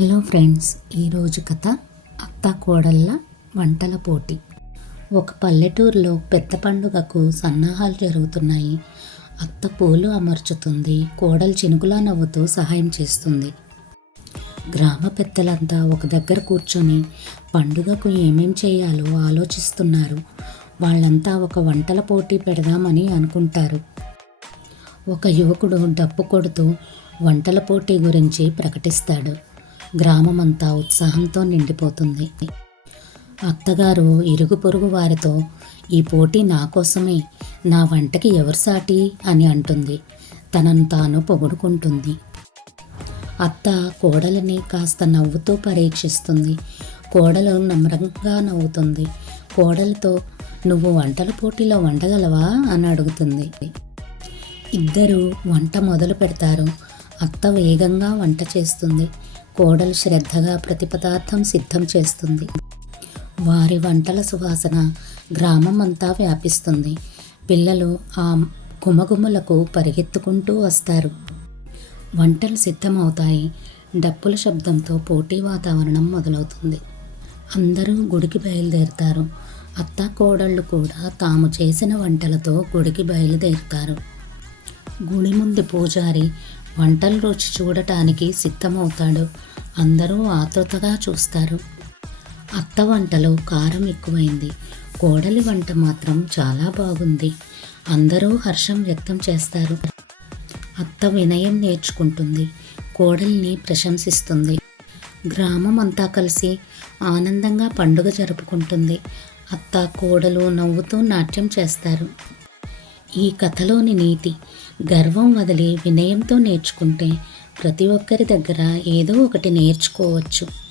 Hello friends ఈరోజు కథ అత్త కోడళ్ళ వంటల పోటీ. ఒక పల్లెటూరులో పెద్ద పండుగకు సన్నాహాలు జరుగుతున్నాయి. అత్త పూలు అమర్చుతుంది కోడలు చినుకులా నవ్వుతూ సహాయం చేస్తుంది. గ్రామ పెద్దలంతా ఒక దగ్గర కూర్చొని పండుగకు ఏమేం చేయాలో ఆలోచిస్తున్నారు. వాళ్ళంతా ఒక వంటల పోటీ పెడదామని అనుకుంటారు. ఒక యువకుడు డప్పు కొడుతూ వంటల పోటీ గురించి ప్రకటిస్తాడు. గ్రామమంతా ఉత్సాహంతో నిండిపోతుంది. అత్తగారు ఇరుగు పొరుగు వారితో ఈ పోటీ నా కోసమే నా వంటకి ఎవరు సాటి? అని అంటుంది. తనను తాను పొగుడుకుంటుంది. అత్త కోడలని కాస్త నవ్వుతూ పరీక్షిస్తుంది. కోడలు నమ్రంగా నవ్వుతుంది. కోడలతో నువ్వు వంటల పోటీలో వండగలవా? అని అడుగుతుంది. ఇద్దరు వంట మొదలు పెడతారు అత్త వేగంగా వంట చేస్తుంది. కోడలు శ్రద్ధగా ప్రతి పదార్థం సిద్ధం చేస్తుంది. వారి వంటల సువాసన గ్రామం అంతా వ్యాపిస్తుంది. పిల్లలు ఆ గుమగుమలకు పరిగెత్తుకుంటూ వస్తారు. వంటలు సిద్ధమవుతాయి. డప్పుల శబ్దంతో పోటీ వాతావరణం మొదలవుతుంది. అందరూ గుడికి బయలుదేరుతారు. అత్త కోడళ్ళు కూడా తాము చేసిన వంటలతో గుడికి బయలుదేరుతారు. గుడి ముందు పూజారి వంటల రుచి చూడటానికి సిద్ధమవుతాడు. అందరూ ఆతృతగా చూస్తారు. అత్త వంటలో కారం ఎక్కువైంది. కోడలి వంట మాత్రం చాలా బాగుంది. అందరూ హర్షం వ్యక్తం చేస్తారు. అత్త వినయం నేర్చుకుంటుంది. కోడల్ని ప్రశంసిస్తుంది. గ్రామం అంతా కలిసి ఆనందంగా పండుగ జరుపుకుంటుంది. అత్త కోడలు నవ్వుతూ నాట్యం చేస్తారు. ఈ కథలోని నీతి గర్వం వదిలి వినయంతో నేర్చుకుంటే ప్రతి ఒక్కరి దగ్గర ఏదో ఒకటి నేర్చుకోవచ్చు.